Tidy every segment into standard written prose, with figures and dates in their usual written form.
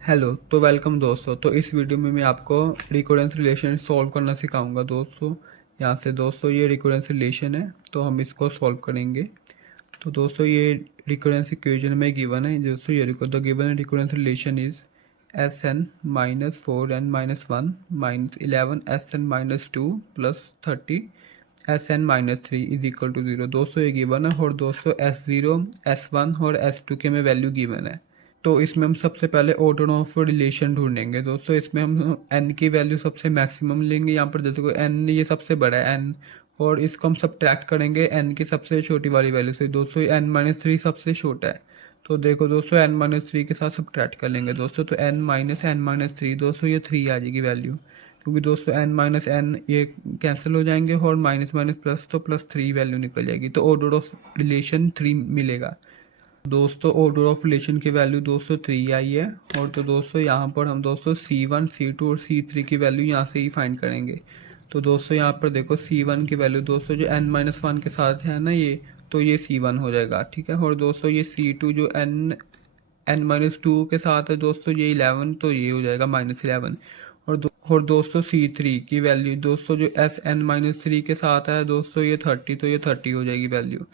Hello, तो welcome दोस्तों। तो इस वीडियो में मैं आपको रिकरेंस रिलेशन सॉल्व करना सिखाऊंगा दोस्तों। यहाँ से दोस्तों ये रिकरेंस रिलेशन है, तो हम इसको सॉल्व करेंगे। तो दोस्तों ये रिकरेंस इक्वेशन में गिवन है दोस्तों। ये the given recurrence relation is SN minus 4N minus 1 minus 11 SN minus 2 plus 30 SN minus 3 is equal to 0। दोस्तों ये गिवन है, और दोस्तों S0 S1 और S2 के में वैल्यू गिवन है। तो इसमें हम सबसे पहले ऑर्डर ऑफ रिलेशन ढूंढेंगे दोस्तों। इसमें हम n की वैल्यू सबसे मैक्सिमम लेंगे। यहाँ पर देखो n ये सबसे बड़ा है n, और इसको हम सब्ट्रैक्ट करेंगे n की सबसे छोटी वाली वैल्यू से। दोस्तों n माइनस 3 सबसे छोटा है, तो देखो दोस्तों n माइनस 3 के साथ सब्ट्रैक्ट कर लेंगे दोस्तों। तो n माइनस 3 दोस्तों ये 3 आ जाएगी वैल्यू, क्योंकि दोस्तों n माइनस n ये कैंसिल हो जाएंगे, और माइनस माइनस प्लस तो प्लस 3 वैल्यू निकल जाएगी। तो ऑर्डर ऑफ रिलेशन 3 मिलेगा दोस्तों। ऑर्डर ऑफ रिलेशन की वैल्यू दोस्तों 3 आई है। और तो दोस्तों यहाँ पर हम दोस्तों C1 C2 और C3 की वैल्यू यहाँ से ही फाइंड करेंगे। तो दोस्तों यहाँ पर देखो C1 की वैल्यू दोस्तों जो n-1 के साथ है ना ये, तो ये C1 हो जाएगा, ठीक है। और दोस्तों ये C2 जो n-2 के साथ है दोस्तों, ये 11, तो ये हो जाएगा -11। और दोस्तों C3 की वैल्यू दोस्तों जो SN-3 के साथ है दोस्तों, ये 30, तो ये 30 हो जाएगी वैल्यू,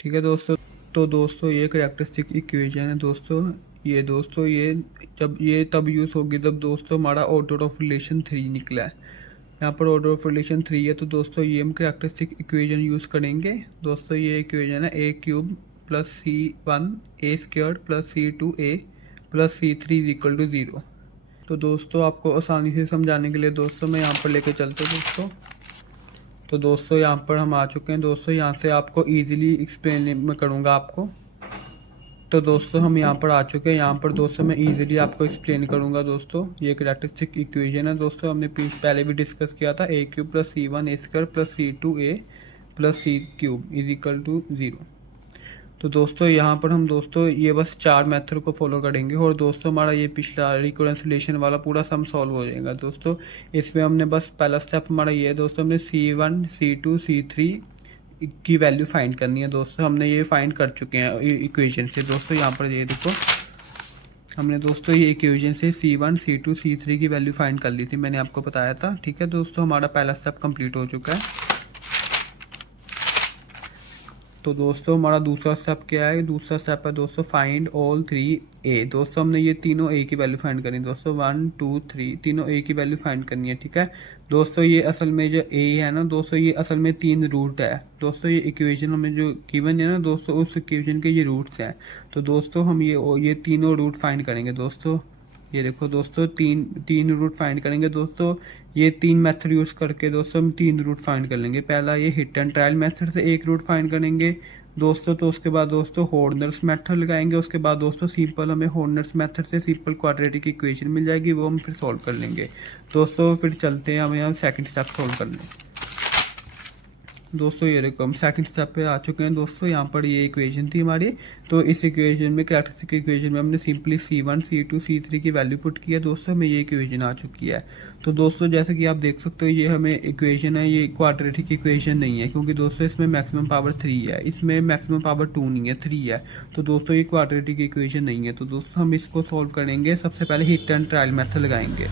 ठीक है दोस्तों। तो दोस्तों ये कैरेक्टरिस्टिक इक्वेशन है दोस्तों। ये दोस्तों ये जब ये तब यूज़ होगी जब दोस्तों हमारा ऑर्डर ऑफ रिलेशन 3 निकला है। यहाँ पर ऑर्डर ऑफ रिलेशन 3 है, तो दोस्तों ये हम कैरेक्टरिस्टिक इक्वेशन यूज़ करेंगे दोस्तों। ये इक्वेशन है a³ plus C1 a² plus C2 a plus C3 is equal to 0। तो दोस्तों आपको आसानी से समझाने के लिए दोस्तों मैं यहाँ पर लेके चलते दोस्तों। तो दोस्तों यहाँ पर हम आ चुके हैं दोस्तों। यहाँ से आपको इजीली एक्सप्लेन मैं करूँगा आपको। तो दोस्तों हम यहाँ पर आ चुके हैं। यहाँ पर दोस्तों मैं इजीली आपको एक्सप्लेन करूँगा दोस्तों। ये कैरेक्टरिस्टिक इक्वेशन है दोस्तों, हमने पहले भी डिस्कस किया था। a³ plus C1 a² plus C2 a plus C³ is equal to 0। तो दोस्तों यहाँ पर हम दोस्तों ये बस 4 मेथड को फॉलो करेंगे, और दोस्तों हमारा ये पिछला रिकरेंस रिलेशन वाला पूरा सम सॉल्व हो जाएगा दोस्तों। इसमें हमने बस पहला स्टेप हमारा ये है दोस्तों, हमने C1 C2 C3 की वैल्यू फाइंड करनी है दोस्तों। हमने ये फाइंड कर चुके हैं इक्वेशन से दोस्तों। यहाँ पर ये देखो, हमने दोस्तों ये इक्वेशन से C1 C2 C3 की वैल्यू फाइंड कर ली थी, मैंने आपको बताया था, ठीक है दोस्तों। हमारा पहला स्टेप कंप्लीट हो चुका है। तो दोस्तों हमारा दूसरा स्टेप क्या है? दूसरा स्टेप है दोस्तों फाइंड ऑल 3 ए। दोस्तों हमने ये तीनों ए की वैल्यू फाइंड करनी है दोस्तों। 1 2 3 तीनों ए की वैल्यू फाइंड करनी है, ठीक है दोस्तों। ये असल में जो ए है ना दोस्तों, ये असल में 3 रूट है दोस्तों। ये इक्वेशन हमें जो गिवन है ना दोस्तों, उस इक्वेशन के ये रूट्स हैं। तो दोस्तों हम ये तीनों रूट फाइंड करेंगे दोस्तों। ये देखो दोस्तों, तीन रूट फाइंड करेंगे दोस्तों। ये 3 मेथड यूज़ करके दोस्तों हम 3 रूट फाइंड कर लेंगे। पहला ये हिट एंड ट्रायल मेथड से 1 रूट फाइंड करेंगे दोस्तों। तो उसके बाद दोस्तों हॉर्नर्स मेथड लगाएंगे। उसके बाद दोस्तों सिंपल हमें हॉर्नर्स मेथड से सिंपल क्वाड्रेटिक इक्वेशन मिल जाएगी, वो हम फिर सॉल्व कर लेंगे दोस्तों। फिर चलते हैं, हमें यहाँ सेकंड स्टेप सॉल्व कर लें दोस्तों। ये देखो हम सेकंड स्टेप पे आ चुके हैं दोस्तों। यहाँ पर ये इक्वेशन थी हमारी, तो इस इक्वेशन में कैरेक्टरिस्टिक इक्वेशन में हमने सिंपली C1 C2 C3 की वैल्यू पुट किया दोस्तों। हमें ये इक्वेशन आ चुकी है। तो दोस्तों जैसे कि आप देख सकते हो, ये हमें इक्वेशन है, ये क्वाड्रेटिक इक्वेशन नहीं है, क्योंकि दोस्तों इसमें मैक्सिमम पावर 3 है, इसमें मैक्सिमम पावर 2 नहीं है, 3 है। तो दोस्तों ये क्वाड्रेटिक इक्वेशन नहीं है। तो दोस्तों हम इसको सॉल्व करेंगे। सबसे पहले हिट एंड ट्रायल मेथड लगाएंगे।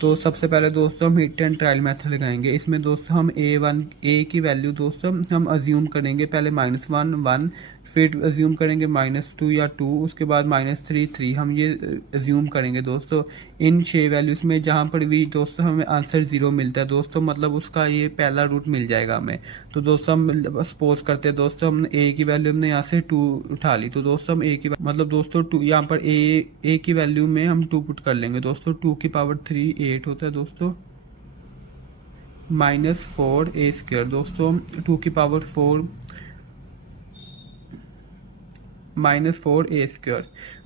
तो सबसे पहले दोस्तों हम हिट एंड ट्रायल मेथड लगाएंगे। इसमें दोस्तों हम ए की वैल्यू दोस्तों हम अज्यूम करेंगे पहले -1 1, फिर अज्यूम करेंगे -2 या 2, उसके बाद -3 3, हम ये अज्यूम करेंगे दोस्तों। इन 6 वैल्यूज़ में जहाँ पर भी दोस्तों हमें आंसर 0 मिलता है दोस्तों, मतलब उसका ये पहला रूट मिल जाएगा हमें। तो दोस्तों हम सपोज करते हैं दोस्तों, हमने ए की वैल्यू हमने यहाँ से 2 उठा ली। तो दोस्तों हम ए की मतलब दोस्तों 2 यहाँ पर ए की वैल्यू में हम 2 पुट कर लेंगे दोस्तों। 2 की पावर 3 8 होता है दोस्तों, -4a² दोस्तों। 2 की पावर 4 -4a²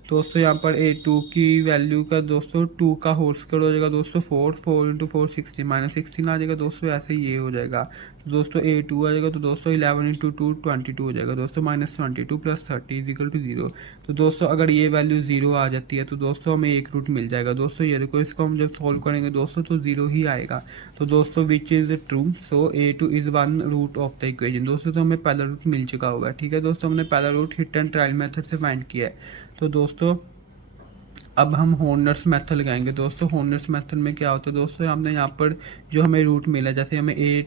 दोस्तों। यहाँ पर a2 की वैल्यू का दोस्तों 2 का होल स्क्वायर हो जाएगा दोस्तों 4 4 × 4 16 -16 आ जाएगा दोस्तों। ऐसे ये हो जाएगा तो दोस्तों a2 आ जाएगा। तो दोस्तों 11 × 2 22 हो जाएगा दोस्तों। -22 + 30 = 0। तो दोस्तों अगर ये वैल्यू 0 आ जाती है तो दोस्तों हमें एक रूट मिल जाएगा दोस्तों। ये देखो, इसको हम जब सॉल्व करेंगे दोस्तों तो 0 ही आएगा। तो दोस्तों which is true, so a2 is 1 root of the equation दोस्तों। तो हमें पहला रूट मिल चुका होगा, ठीक है दोस्तों। हमने पहला root hit and trial method से फाइंड किया है। तो दोस्तों अब हम हॉर्नर्स मेथड लगाएंगे दोस्तों। हॉर्नर्स मेथड में क्या होता है दोस्तों, हमने यहाँ पर जो हमें रूट मिला, जैसे हमें ए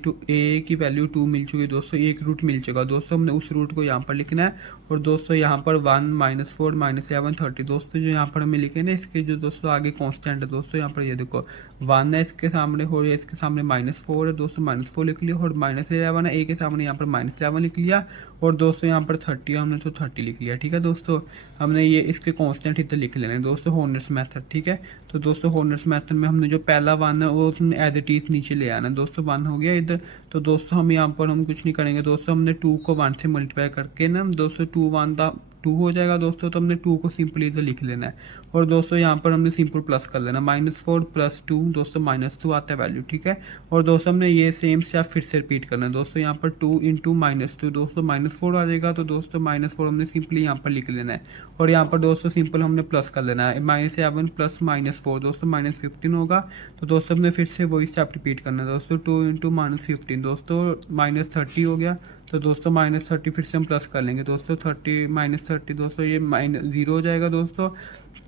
की वैल्यू 2 मिल चुकी है दोस्तों, एक रूट मिल चुका दोस्तों, हमने उस रूट को यहाँ पर लिखना है। और दोस्तों यहाँ पर 1 -4 -11 30 दोस्तों जो यहाँ पर हमें लिखे ना, इसके जो दोस्तों आगे कॉन्स्टेंट है दोस्तों, यहाँ पर ये देखो 1 है इसके सामने, और इसके सामने -4 है दोस्तों, -4 लिख लिया। और -11 है, ए के सामने यहाँ पर -11 लिख लिया। और दोस्तों यहाँ पर 30 है, हमने तो 30 लिख लिया। ठीक है दोस्तों, हमने ये इसके कॉन्स्टेंट इतना लिख लेना है दोस्तों हॉर्नर्स मेथड। ठीक है, तो दोस्तों हॉर्नर्स मेथड में हमने जो पहला 1 है वो उसने एज इट इज नीचे ले आना दोस्तों। 1 हो गया इधर, तो दोस्तों हम यहाँ पर हम कुछ नहीं करेंगे दोस्तों, हमने 2 को 1 से मल्टीप्लाई करके ना दोस्तों 2 1 था 2 हो जाएगा दोस्तों, तो हमने 2 को सिंपली इधर लिख लेना है। और दोस्तों यहाँ पर हमने सिंपल प्लस कर लेना, -4 + 2 दोस्तों -2 आता है वैल्यू। ठीक है, और दोस्तों हमने ये सेम स्टेप फिर से रिपीट करना है दोस्तों। यहाँ पर 2 × -2 दोस्तों -4 आ जाएगा, तो दोस्तों -4 हमने सिंपली यहाँ पर लिख लेना है। और यहाँ पर दोस्तों सिंपल हमने प्लस कर लेना है, -7 + -4 दोस्तों -15 होगा। तो दोस्तों हमने फिर से वही स्टेप रिपीट करना है दोस्तों, 2 × -15 दोस्तों -30 हो गया। तो दोस्तों -30 फिर से हम प्लस कर लेंगे दोस्तों, 30 -30 दोस्तों ये -0 हो जाएगा दोस्तों।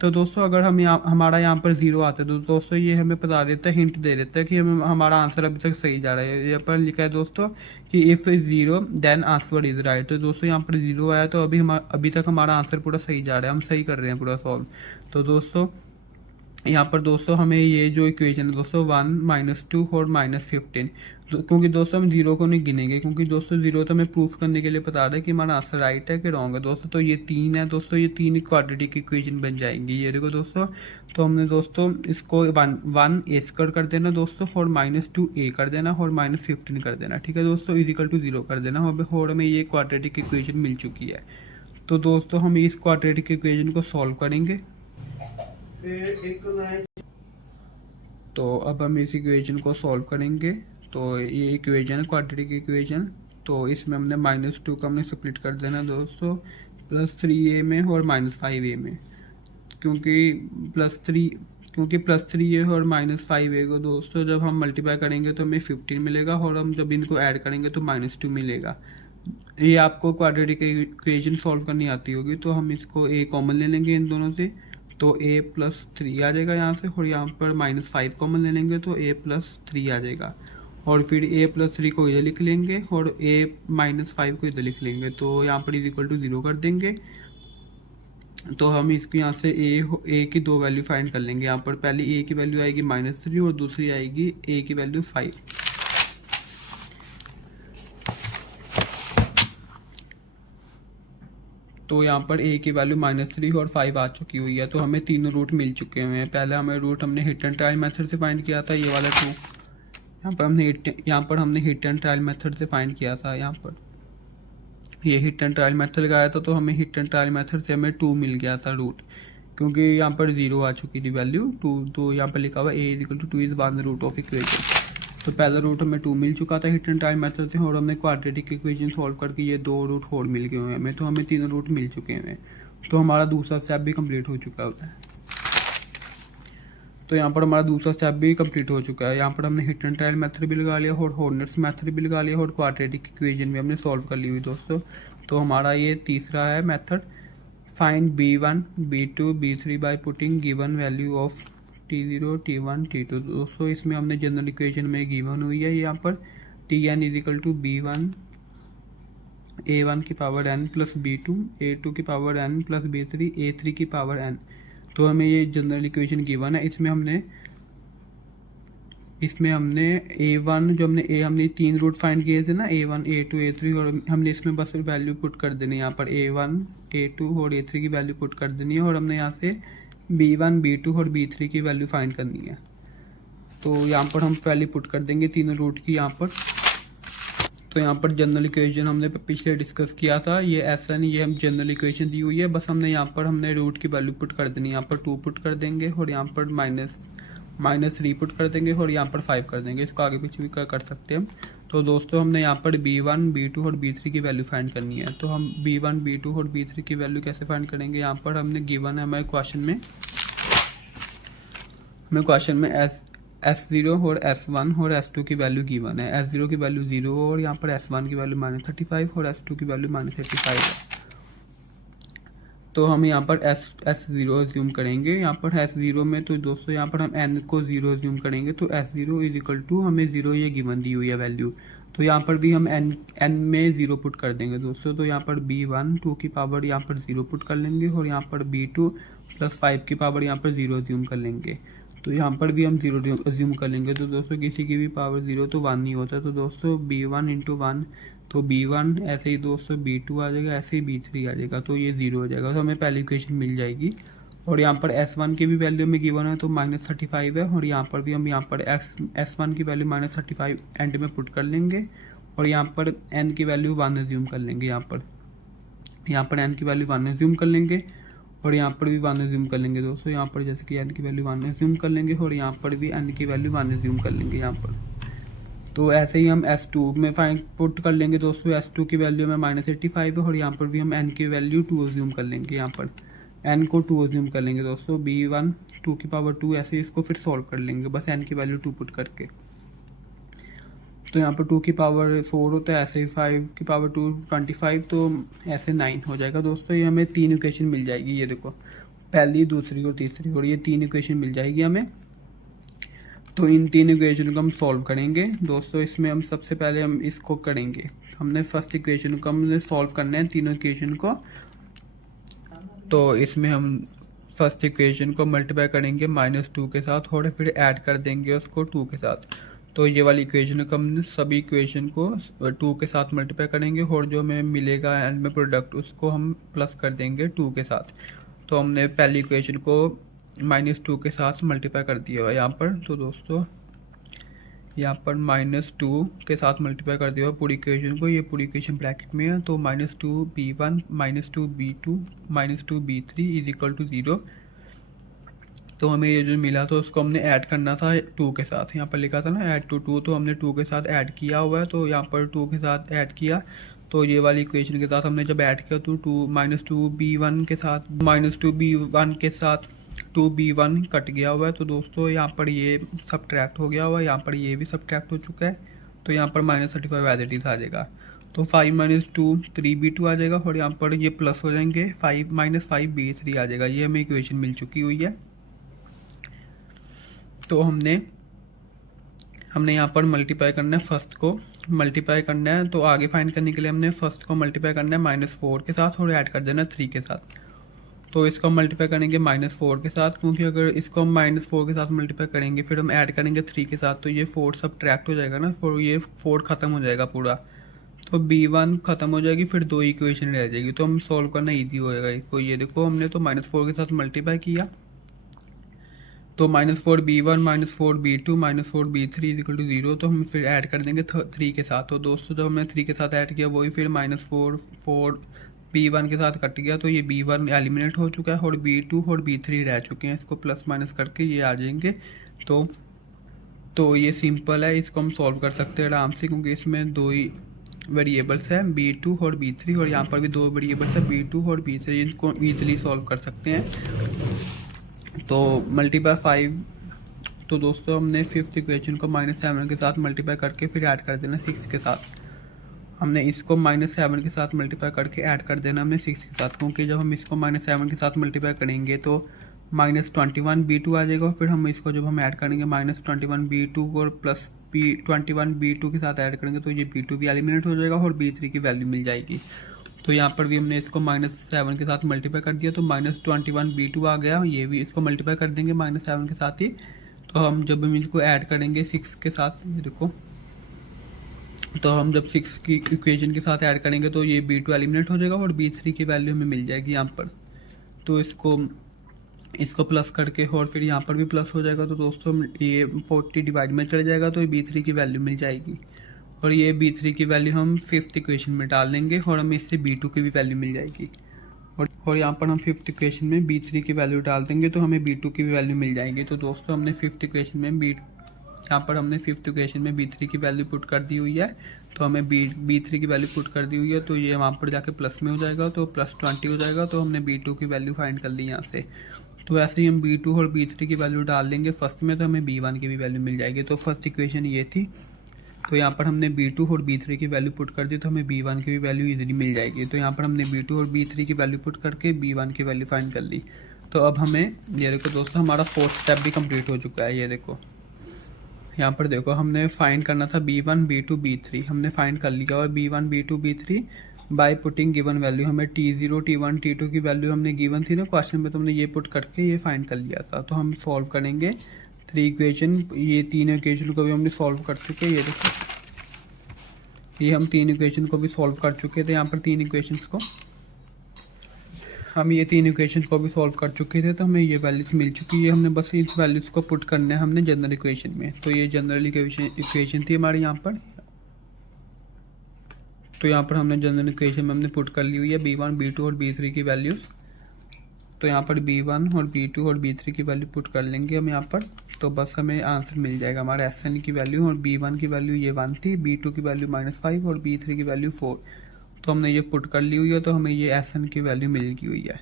तो दोस्तों अगर हम हमारा यहाँ पर 0 आता है तो दोस्तों ये हमें बता देता है, हिंट दे देता है कि हमें हमारा आंसर अभी तक सही जा रहा है। यहाँ पर लिखा है दोस्तों कि if 0 then answer is right. तो दोस्तों यहाँ पर 0 आया, तो अभी तक हमारा आंसर पूरा सही जा रहा है, हम सही कर रहे हैं पूरा सॉल्व। तो दोस्तों यहाँ पर दोस्तों हमें ये जो इक्वेशन है दोस्तों 1 -2 और -15, क्योंकि दोस्तों हम 0 को नहीं गिनेंगे, क्योंकि दोस्तों 0 तो हमें प्रूफ करने के लिए बता रहा है कि हमारा आंसर राइट है कि रॉन्ग है दोस्तों। तो ये 3 है दोस्तों, ये 3 क्वाड्रेटिक इक्वेशन बन जाएंगी। ये देखो दोस्तों, तो हमने दोस्तों इसको 1 ए स्क्वायर कर देना दोस्तों, और -2 ए कर देना, और -15 कर देना। ठीक है दोस्तों, = 0 कर देना, और हमें ये क्वाड्रेटिक इक्वेशन मिल चुकी है। तो दोस्तों हम इस क्वाड्रेटिक इक्वेशन को सॉल्व करेंगे। तो अब हम इस इक्वेशन को सॉल्व करेंगे। तो ये इक्वेशन है क्वाड्रेटिक इक्वेशन, तो इसमें हमने -2 का हमने स्प्लिट कर देना दोस्तों, +3a में और -5a में, क्योंकि +3a और -5a को दोस्तों जब हम मल्टीप्लाई करेंगे तो हमें 15 मिलेगा, और हम जब इनको ऐड करेंगे तो -2 मिलेगा। ये आपको क्वाड्रेटिक इक्वेशन सॉल्व करनी आती होगी, तो हम इसको a कॉमन ले लेंगे इन दोनों से, तो a + 3 आ जाएगा यहाँ से, और यहाँ पर -5 कॉमन ले लेंगे तो a + 3 आ जाएगा। और फिर a + 3 को इधर लिख लेंगे, और a - 5 को इधर लिख लेंगे, तो यहाँ पर = 0 कर देंगे। तो हम इसको यहाँ से a की 2 वैल्यू फाइंड कर लेंगे। यहाँ पर पहली a की वैल्यू आएगी -3, और दूसरी आएगी a की वैल्यू 5। तो यहाँ पर a की वैल्यू -3 और 5 आ चुकी हुई है। तो हमें तीनों रूट मिल चुके हुए हैं। पहले हमें रूट हमने हिट एंड ट्रायल मेथड से फाइंड किया था, ये वाला 2। यहाँ पर हमने हिट एंड ट्रायल मेथड से फाइंड किया था। यहाँ पर ये हिट एंड ट्रायल मेथड लगाया था, तो हमें हिट एंड ट्रायल मेथड से हमें 2 मिल गया था रूट, क्योंकि यहाँ पर 0 आ चुकी थी वैल्यू 2। तो यहाँ पर लिखा हुआ a = 2 is 1 root of equation. तो पहला रूट हमें 2 मिल चुका था हिट एंड ट्रायल मेथड से, और हमने क्वाड्रेटिक इक्वेशन सॉल्व करके ये 2 रूट और मिल गए हुए हमें, तो हमें 3 रूट मिल चुके हैं। तो हमारा दूसरा स्टेप भी कंप्लीट हो चुका है। तो यहाँ पर हमारा दूसरा स्टेप भी कंप्लीट हो चुका है। यहाँ पर हमने हिट एंड ट्रायल मेथड भी लगा लिया, और हॉर्नर्स मेथड भी लगा लिया, और क्वाड्रेटिक इक्वेशन भी हमने सॉल्व कर ली हुई दोस्तों। तो हमारा ये तीसरा है method, find B1 B2 B3 by putting given value of T0 T1 T2 दोस्तों। इसमें हमने जनरल इक्वेशन में गिवन हुई है यहाँ पर Tn = B1 A1 की पावर n + B2 A2 की पावर n + B3 A3 की पावर n। तो हमें ये जनरल इक्वेशन गिवन है। इसमें हमने A1 जो हमने 3 रूट फाइंड किए थे ना, A1 A2 A3, और हमने इसमें बस वैल्यू पुट कर देनी है। यहाँ पर A1 A2 और A3 की वैल्यू पुट कर देनी है, और हमने यहाँ से B1 B2 और B3 की वैल्यू फाइंड करनी है। तो यहाँ पर हम वैल्यू पुट कर देंगे तीनों रूट की यहाँ पर। तो यहाँ पर जनरल इक्वेशन हमने पिछले डिस्कस किया था, ये Sn ये हम जनरल इक्वेशन दी हुई है। बस हमने रूट की वैल्यू पुट कर देनी है। यहाँ पर 2 पुट कर देंगे, और यहाँ पर -3 पुट कर देंगे, और यहाँ पर 5 कर देंगे। इसको आगे पीछे भी कर सकते हैं हम। तो दोस्तों हमने यहाँ पर B1 B2 और B3 की वैल्यू फाइंड करनी है। तो हम B1 B2 और B3 की वैल्यू कैसे फाइंड करेंगे, यहाँ पर हमने गिवन है हमारे क्वेश्चन में S0 और S1 और S2 की वैल्यू गिवन है। S0 की वैल्यू 0 और यहाँ पर S1 की वैल्यू -35 और S2 की वैल्यू -35 है। तो हम यहाँ पर एस ज़ीरो एज्यूम करेंगे। यहाँ पर एस ज़ीरो में तो दोस्तों यहाँ पर हम एन को ज़ीरो एज्यूम करेंगे, तो S zero is equal to हमें ज़ीरो ये गिवन दी हुई है वैल्यू, तो यहाँ पर भी हम एन में ज़ीरो पुट कर देंगे दोस्तों। तो यहाँ पर बी वन 2 की पावर यहाँ पर ज़ीरो पुट कर लेंगे और यहाँ पर बी टू प्लस 5 की पावर यहाँ पर ज़ीरो एज्यूम कर लेंगे। तो यहाँ पर भी हम ज़ीरो एज्यूम कर लेंगे। तो दोस्तों किसी की भी पावर ज़ीरो तो 1 नहीं होता, तो दोस्तों बी वन इंटू वन, तो बी वन ऐसे ही दोस्तों बी टू आ जाएगा, ऐसे ही बी थ्री आ जाएगा, तो ये ज़ीरो हो जाएगा। तो हमें पहली इक्वेशन मिल जाएगी। और यहाँ पर एस वन की भी वैल्यू में गिवन है, तो -35 है। और यहाँ पर भी हम यहाँ पर एस वन की वैल्यू -35 एंड में पुट कर लेंगे। और यहाँ पर एन की वैल्यू 1 एज्यूम कर लेंगे। यहाँ पर एन की वैल्यू 1 एज्यूम कर लेंगे और यहाँ पर भी 1 एज्यूम कर लेंगे दोस्तों। यहाँ पर जैसे कि एन की वैल्यू 1 एज्यूम कर लेंगे और यहाँ पर भी एन की वैल्यू 1 एज्यूम कर लेंगे यहाँ पर। तो ऐसे ही हम S2 में फाइंड पुट कर लेंगे दोस्तों। S2 की वैल्यू में -85 है और यहाँ पर भी हम n की वैल्यू 2 एज्यूम कर लेंगे। यहाँ पर n को 2 एज्यूम कर लेंगे दोस्तों। b1 2 की पावर 2, ऐसे ही इसको फिर सॉल्व कर लेंगे बस n की वैल्यू 2 पुट करके। तो यहाँ पर 2 की पावर 4 होता है, ऐसे ही 5 की पावर 2 25, तो ऐसे 9 हो जाएगा दोस्तों। ये हमें 3 इक्वेशन मिल जाएगी, ये देखो पहली, दूसरी और तीसरी, और ये 3 इक्वेशन मिल जाएगी हमें। तो इन 3 इक्वेशन को हम सॉल्व करेंगे दोस्तों। इसमें हम सबसे पहले हम इसको करेंगे, हमने फर्स्ट इक्वेशन को हमने सॉल्व करना है तीनों इक्वेशन को। तो इसमें हम फर्स्ट इक्वेशन को मल्टीप्लाई करेंगे -2 के साथ और फिर ऐड कर देंगे उसको 2 के साथ। तो ये वाली इक्वेशन को हमने सभी इक्वेशन को 2 के साथ मल्टीप्लाई करेंगे और जो हमें मिलेगा एंड में प्रोडक्ट उसको हम प्लस कर देंगे 2 के साथ। तो हमने पहली इक्वेशन को -2 के साथ मल्टीप्लाई कर दिया हुआ यहाँ पर। तो दोस्तों यहाँ पर -2 के साथ मल्टीप्लाई कर दिया हुआ पूरी इक्वेशन को, ये पूरी इक्वेशन ब्रैकेट में है। तो -2b1 -2b2 -2b3 is equal to 0। तो हमें ये जो मिला तो उसको हमने ऐड करना था 2 के साथ। यहाँ पर लिखा था ना ऐड टू 2, तो हमने 2 के साथ ऐड किया हुआ है। तो यहाँ पर 2 के साथ ऐड किया, तो ये वाली इक्वेशन के साथ हमने जब ऐड किया तो -2b1 के साथ -2b1 के साथ 2b1 कट गया हुआ है। तो दोस्तों यहाँ पर ये सब्ट्रैक्ट हो गया हुआ है, यहाँ पर ये भी सब्ट्रैक्ट हो चुका है। तो यहाँ पर -35 एज इट इज आ जाएगा। तो 5 - 2 3b2 आ जाएगा और यहाँ पर ये प्लस हो जाएंगे 5 - 5b3 आ जाएगा। ये हमें इक्वेशन मिल चुकी हुई है। तो हमने यहाँ पर मल्टीप्लाई करना है, फर्स्ट को मल्टीप्लाई करना है। तो आगे फाइंड करने के लिए हमने फर्स्ट को मल्टीप्लाई करना है -4 के साथ और ऐड कर देना है 3 के साथ। तो इसको हम मल्टीप्लाई करेंगे -4 के साथ, क्योंकि अगर इसको हम -4 के साथ मल्टीप्लाई करेंगे फिर हम ऐड करेंगे 3 के साथ, तो ये 4 सब्ट्रैक्ट हो जाएगा ना, और ये 4 खत्म हो जाएगा पूरा। तो b1 खत्म हो जाएगी, फिर 2 इक्वेशन रह जाएगी। तो हम सॉल्व करना ईजी हो जाएगा इसको। ये देखो हमने तो -4 के साथ मल्टीप्लाई किया, तो -4b1 -4b2 -4b3 is equal to 0। तो हम फिर ऐड कर देंगे 3 के साथ। तो दोस्तों जब हमने 3 के साथ ऐड किया वही फिर -4 b1 के साथ कट गया, तो ये b1 एलिमिनेट हो चुका है और b2 और b3 रह चुके हैं। इसको प्लस माइनस करके ये आ जाएंगे। तो ये सिंपल है, इसको हम सॉल्व कर सकते हैं आराम से, क्योंकि इसमें 2 ही वेरिएबल्स हैं b2 और b3, और यहाँ पर भी 2 वेरिएबल्स हैं b2 और b3, इनको ईजिली सॉल्व कर सकते हैं। तो मल्टीप्लाई 5, तो दोस्तों हमने फिफ्थ इक्वेशन को -7 के साथ मल्टीप्लाई करके फिर ऐड कर देना 6 के साथ। हमने इसको -7 के साथ मल्टीप्लाई करके ऐड कर देना हमने 6 के साथ, क्योंकि जब हम इसको -7 के साथ मल्टीप्लाई करेंगे तो -21b2 आ जाएगा। फिर हम इसको जब हम ऐड करेंगे -21b2 और प्लस 21b2 के साथ ऐड करेंगे तो ये b2 भी एलिमिनेट हो जाएगा और b3 की वैल्यू मिल जाएगी। तो यहाँ पर भी हमने इसको -7 के साथ मल्टीप्लाई कर दिया, तो -21b2 आ गया। ये भी इसको मल्टीप्लाई कर देंगे -7 के साथ ही। तो हम जब हम इसको ऐड करेंगे 6 के साथ, ये देखो, तो हम जब 6 की इक्वेशन के साथ ऐड करेंगे तो ये b2 एलिमिनेट हो जाएगा और b3 की वैल्यू हमें मिल जाएगी यहाँ पर। तो इसको प्लस करके और फिर यहाँ पर भी प्लस हो जाएगा। तो दोस्तों ये 40 डिवाइड में चढ़ जाएगा, तो b3 की वैल्यू मिल जाएगी। और ये b3 की वैल्यू हम फिफ्थ इक्वेशन में डाल देंगे और हमें इससे b2 की भी वैल्यू मिल जाएगी। और यहाँ पर हम फिफ्थ इक्वेशन में b3 की वैल्यू डाल देंगे तो हमें b2 की भी वैल्यू मिल जाएगी। तो दोस्तों हमने फिफ्थ इक्वेशन में यहाँ पर हमने फिफ्थ इक्वेशन में b3 की वैल्यू पुट कर दी हुई है। तो हमें b3 की वैल्यू पुट कर दी हुई है, तो ये वहाँ पर जाके प्लस में हो जाएगा, तो +20 हो जाएगा। तो हमने b2 की वैल्यू फाइंड कर ली यहाँ से। तो ऐसे ही हम b2 और b3 की वैल्यू डाल देंगे फर्स्ट में, तो हमें b1 की भी वैल्यू मिल जाएगी। तो फर्स्ट इक्वेशन ये थी। तो यहाँ पर हमने B2 और B3 की वैल्यू पुट कर दी तो हमें B1 की भी वैल्यू इजीली मिल जाएगी। तो यहाँ पर हमने B2 और B3 की वैल्यू पुट करके B1 की वैल्यू फाइंड कर ली। तो अब हमें ये देखो दोस्तों, हमारा फोर्थ स्टेप भी कंप्लीट हो चुका है। ये देखो यहाँ पर देखो, हमने फाइंड करना था B1 B2 B3, हमने फाइंड कर लिया। और B1 B2 B3 by putting given value, हमें T0 T1 T2 की वैल्यू हमने गिवन थी ना क्वेश्चन में, तो हमने ये पुट करके ये फाइंड कर लिया था। तो हम सॉल्व करेंगे 3 इक्वेशन, ये 3 इक्वेशन को भी हमने सॉल्व कर चुके हैं। ये देखो, ये हम 3 इक्वेशन को भी सॉल्व कर चुके थे। यहाँ पर 3 इक्वेशंस को हम ये 3 इक्वेशन को भी सॉल्व कर चुके थे, तो हमें ये वैल्यूज मिल चुकी है। हमने बस इस वैल्यूज को पुट करना है हमने जनरल इक्वेशन में। तो ये जनरल इक्वेशन थी हमारी यहाँ पर। तो यहाँ पर हमने जनरल इक्वेशन में हमने पुट कर ली हुई है B1 B2 और B3 की वैल्यूज। तो यहाँ पर B1 और B2 और B3 की वैल्यू पुट कर लेंगे हम यहाँ पर, तो बस हमें आंसर मिल जाएगा हमारा SN की वैल्यू। और B1 की वैल्यू ये 1 थी, B2 की वैल्यू -5 और B3 की वैल्यू 4। तो हमने ये पुट कर ली हुई है, तो हमें ये SN की वैल्यू मिल गई हुई है।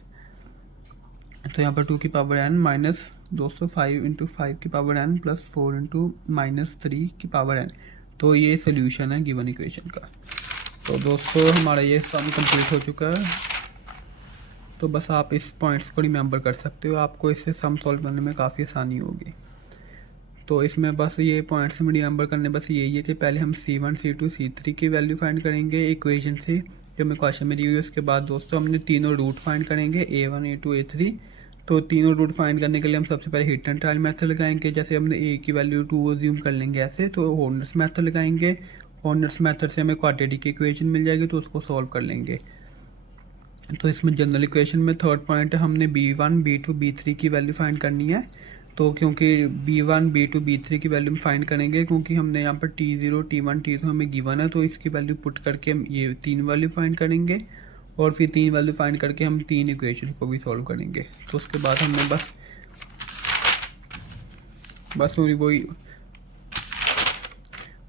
तो यहाँ पर 2 की पावर n माइनस 5 इंटू 5 की पावर n प्लस 4 इंटू -3 की पावर n। तो ये सोल्यूशन है गिवन इक्वेशन का। तो दोस्तों हमारा ये सम कंप्लीट हो चुका है। तो बस आप इस पॉइंट्स को रिमेंबर कर सकते हो, आपको इससे सम सॉल्व करने में काफ़ी आसानी होगी। तो इसमें बस ये पॉइंट्स में रिमेंबर करने बस यही है कि पहले हम C1 C2 C3 की वैल्यू फाइंड करेंगे इक्वेशन से जो हमें क्वेश्चन में दी हुई है। उसके बाद दोस्तों हमने तीनों रूट फाइंड करेंगे A1 A2 A3। तो तीनों रूट फाइंड करने के लिए हम सबसे पहले हिट एंड ट्रायल मेथड लगाएंगे। जैसे हमने A की वैल्यू 2 अज्यूम कर लेंगे ऐसे, तो हॉर्नर्स मेथड लगाएंगे। हॉर्नर्स मेथड से हमें क्वाड्रेटिक इक्वेशन मिल जाएगी, तो उसको सॉल्व कर लेंगे। तो इसमें जनरल इक्वेशन में थर्ड पॉइंट हमने B1 B2 B3 की वैल्यू फाइंड करनी है। तो क्योंकि B1 B2 B3 की वैल्यू हम फाइंड करेंगे, क्योंकि हमने यहाँ पर T0 T1 T2 हमें गिवन है, तो इसकी वैल्यू पुट करके हम ये 3 वैल्यू फाइंड करेंगे। और फिर 3 वैल्यू फाइंड करके हम 3 इक्वेशन को भी सॉल्व करेंगे। तो उसके बाद हमें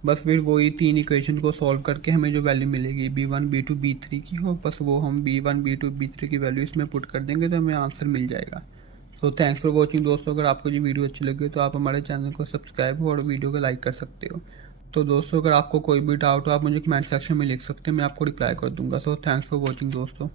बस फिर वही 3 इक्वेशन को सॉल्व करके हमें जो वैल्यू मिलेगी B1 B2 B3 की हो, बस वो हम B1 B2 B3 की वैल्यू इसमें पुट कर देंगे, तो हमें आंसर मिल जाएगा। सो थैंक्स फॉर वॉचिंग दोस्तों। अगर आपको ये वीडियो अच्छी लगी तो आप हमारे चैनल को सब्सक्राइब और वीडियो को लाइक कर सकते हो। तो दोस्तों अगर आपको कोई भी डाउट हो आप मुझे कमेंट सेक्शन में लिख सकते हैं, मैं आपको रिप्लाई कर दूंगा। सो थैंक्स फॉर वॉचिंग दोस्तों।